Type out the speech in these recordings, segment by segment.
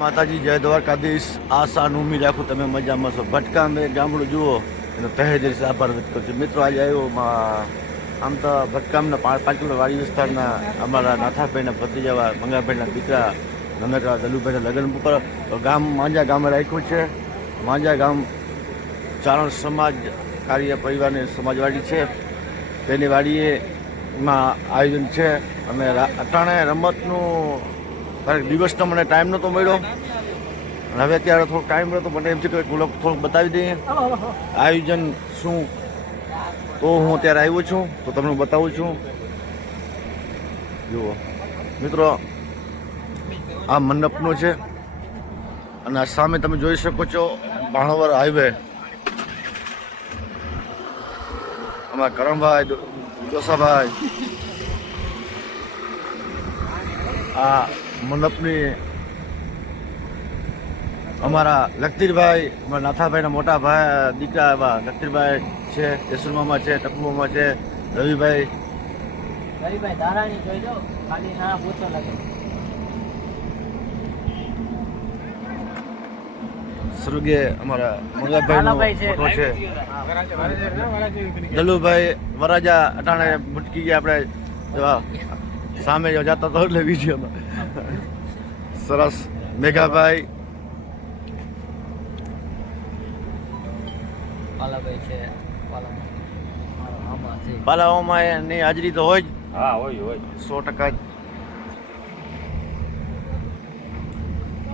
માતાજી જય દ્વારકાધીશ. આશા અને ઉમ્મીદ રાખું તમે મજામાં છો. ભટકામ એ ગામડું જુઓ એનો તહે દિલ સે આભાર વ્યક્ત કરું છું. મિત્રો આજે આવ્યો આમ તો ભટકામના 5 કિલો વાડી વિસ્તારના અમારા નાથાભાઈના ભત્રીજા મંગાભાઈના દીકરા નમેકરા દલુભાઈના લગ્ન ઉપર ગામ માંજા ગામે રાખ્યું છે. માંજા ગામ ચારણ સમાજ કાર્ય પરિવારની સમાજવાડી છે. તેની વાડીએમાં આયોજન છે અને અટાણે રમતનું દિવસનો મને ટાઈમ નહોતો મળ્યો. હવે અત્યારે થોડોક ટાઈમ મળ્યો તો મને એમ છે કે થોડુંક બતાવી દઈએ આયોજન શું. તો હું અત્યારે આવ્યો છું તો તમને બતાવું છું. જુઓ મિત્રો, આ મંડપનો છે અને આ સામે તમે જોઈ શકો છો ભાણવર હાઈવે. અમારા કરણભાઈ દોસાભાઈ આ મંડપની અમારા લખતીરભાઈ અમારા નાથાભાઈના મોટા ભાઈ દીકરા એવા લખતીરભાઈ છે, યશુમામા છે, ટપુમામા છે, રવિભાઈ ધારાણી જોઈ દો, ખાલી નાના પૂછો લાગે. સ્વર્ગીય અમારા મંગાભાઈનો ફોટો છે. દલુભાઈ વરાજા અટાણે ભટકી ગયા આપણે સામે જતા તો એટલે વિડીયોમાં સરસ. મેઘાભાઈ પાલાઓમાં એની હાજરી તો હોય જ. હા હોય 100% જ.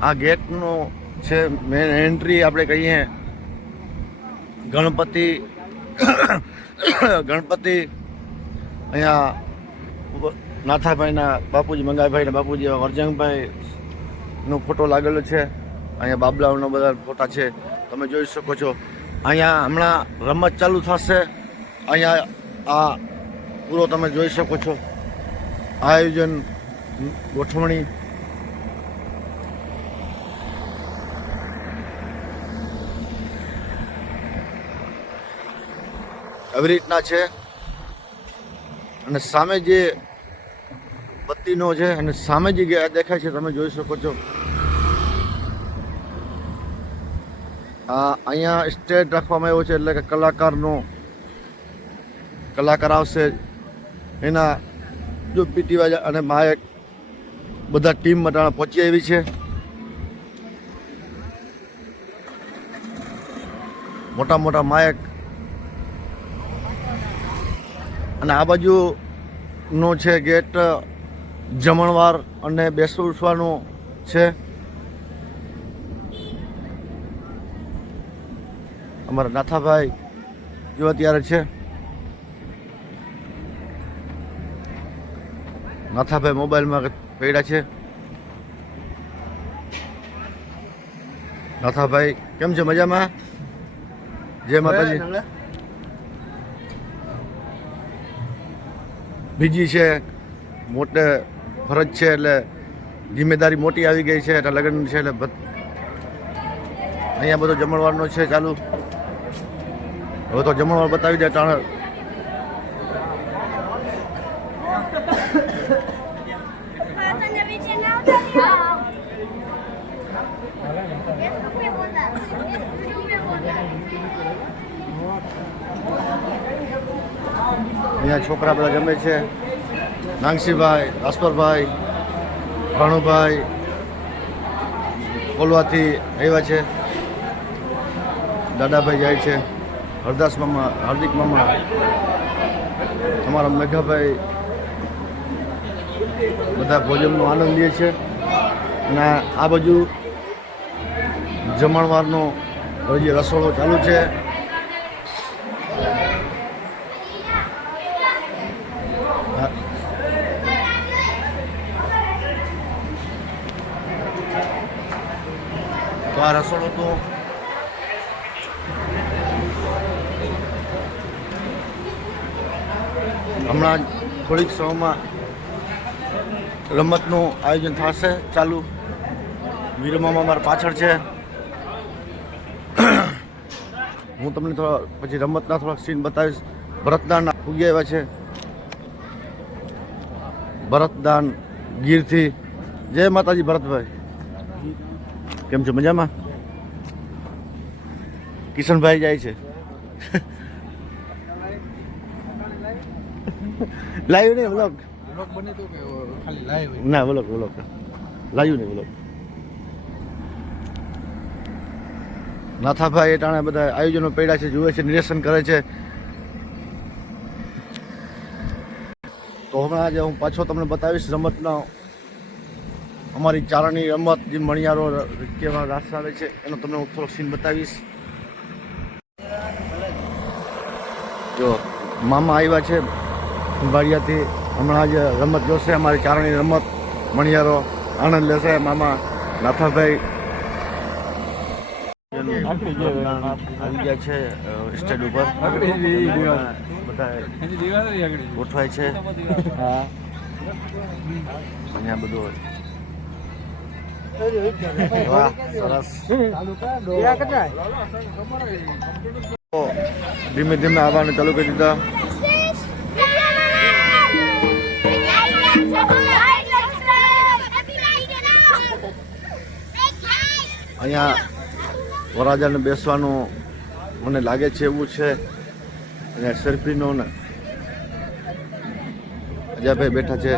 આ ગેટનું છે મેન એન્ટ્રી આપણે કહીએ. ગણપતિ અહીંયા નાથાભાઈના બાપુજી મંગાભાઈના બાપુજી વરજંગભાઈનો ફોટો લાગેલો છે. અહીંયા બાબલાઓના બધા ફોટા છે, તમે જોઈ શકો છો. અહીંયા હમણાં રમત ચાલુ થશે. અહીંયા આ પૂરો તમે જોઈ શકો છો આયોજન ગોઠવણી. આવી રીતના છે અને સામે જે બત્તીનો છે અને સામે જે દેખાય છે તમે જોઈ શકો છો. અહીંયા સ્ટેજ રાખવામાં આવ્યો છે એટલે કે કલાકાર આવશે. એના જો પીટી વાજા અને માયક બધા ટીમ માટે પહોંચી આવી છે. મોટા મોટા માયક અને આ બાજુનો છે ગેટ જમણવાર અને બેસવાનું છે. અમારા નાથાભાઈ જો અત્યારે છે. નાથાભાઈ મોબાઈલમાં પડ્યા છે. નાથાભાઈ કેમ છે? મજામાં? જય માતાજી. બીજી છે મોટે ફરજ છે એટલે જિમ્મેદારી મોટી આવી ગઈ છે એટલે લગ્ન છે એટલે અહીંયા બધો જમણવારનો છે ચાલુ. હવે તો જમણવાર બતાવી દે ટાણે. અહીંયા છોકરા બધા જમે છે. નાંગસીભાઈ, રાસપરભાઈ, ભાણુભાઈ કોલવાથી આવ્યા છે. દાદાભાઈ જાય છે. હરદાસ મામા, હાર્દિક મામા, અમારા મેઘાભાઈ બધા ભોજનનો આનંદ લે છે. અને આ બાજુ જમણવારનો હજી રસોડો ચાલુ છે. તો આ રસોડો તો હમણાં થોડીક સમયમાં રમતનું આયોજન થશે ચાલુ. વીરમામા મારા પાછળ છે. હું તમને થોડા પછી રમતના થોડાક સીન બતાવીશ. ભરતદાન ઉગી આવ્યા છે. ભરતદાન ગીરથી. જય માતાજી ભરતભાઈ. કેમ છો મજામાં? કિશનભાઈ જાય છે લાઈવ નહીં વ્લોગ ના વ્લોગ લાઈવ નહીં વ્લોગ. નાથાભાઈ એ ટાણે બધા આયોજનો પડ્યા છે, જુએ છે, નિરીક્ષણ કરે છે. તો હમણાં આજે હું પાછો તમને બતાવીશ રમતનો, અમારી ચારણની રમત જે મણિયારો કેવા રાસ આવે છે એનો તમને હું થોડોક સીન બતાવીશ. જો મામા આવ્યા છે વાડિયાથી, હમણાં જ રમત જોશે, અમારી ચારણની રમત મણિયારો આનંદ લેશે. મામા નાથાભાઈ આવી ગયા છે સ્ટેજ ઉપર, બધા ગોઠવાય છે અહીંયા બધું. વાહ સરસ. ધીમે ધીમે આવવાનું ચાલુ કરી દીધા. અહીંયા વરરાજાને બેસવાનું મને લાગે છે એવું છે. અહીંયા સરફીનો ને અજયભાઈ બેઠા છે.